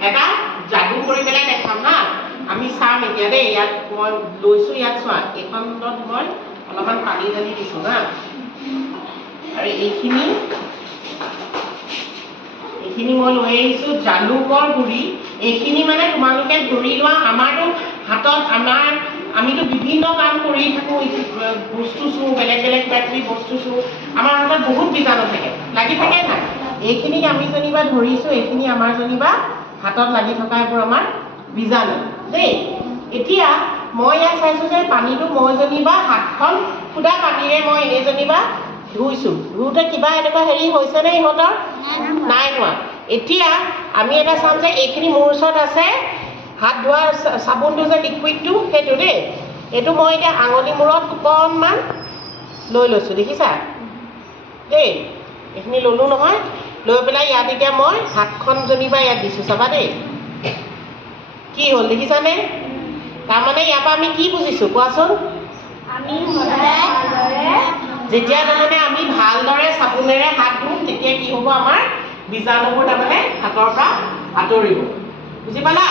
এটা যাদু কৰি পেলাই দেখাম হা আমি চাম এতিয়া দেই ইয়াত মই লৈছোঁ ইয়াত চোৱা এইখনত মই অলপমান পানী ঢালি দিছোঁ হা আৰু এইখিনি মই লৈ আহিছোঁ জালুকৰ গুড়ি এইখিনি মানে তোমালোকে ধৰি লোৱা আমাৰতো হাতত আমিতো বিভিন্ন কাম কৰি থাকোঁ বস্তু চুওঁ বেলেগ বেলেগ কিবাকিবি বস্তু চুওঁ আমাৰ হাতত বহুত বীজাণু থাকে লাগি থাকে নাই এইখিনি আমি যেনিবা ধৰিছোঁ এইখিনি আমাৰ যেনিবা হাতত লাগি থকা এইবোৰ আমাৰ বীজাণু দেই এতিয়া মই ইয়াত চাইছোঁ যে পানীটো মই যেনিবা হাতখন সুদা পানীৰে মই এনেই যেনিবা ধুইছোঁ ধুওঁতে কিবা এনেকুৱা হেৰি হৈছেনে ইহঁতৰ নাই হোৱা এতিয়া আমি এটা চাম যে এইখিনি মোৰ ওচৰত আছে হাত ধোৱাৰ চাবোনটো যে লিকুইডটো সেইটো দেই এইটো মই এতিয়া আঙুলি মূৰত অকণমান লৈ লৈছোঁ দেখিছা দেই এইখিনি ল'লোঁ নহয় লৈ পেলাই ইয়াত এতিয়া মই হাতখন যেনিবা ইয়াত দিছোঁ চাবা দেই কি হ'ল দেখিছানে তাৰমানে ইয়াৰ পৰা আমি কি বুজিছোঁ কোৱাচোন আমি যেতিয়া তাৰমানে আমি ভালদৰে চাবোনেৰে হাত ধুম তেতিয়া কি হ'ব আমাৰ বীজাণুবোৰ তাৰমানে হাতৰ পৰা আঁতৰিব বুজি পালা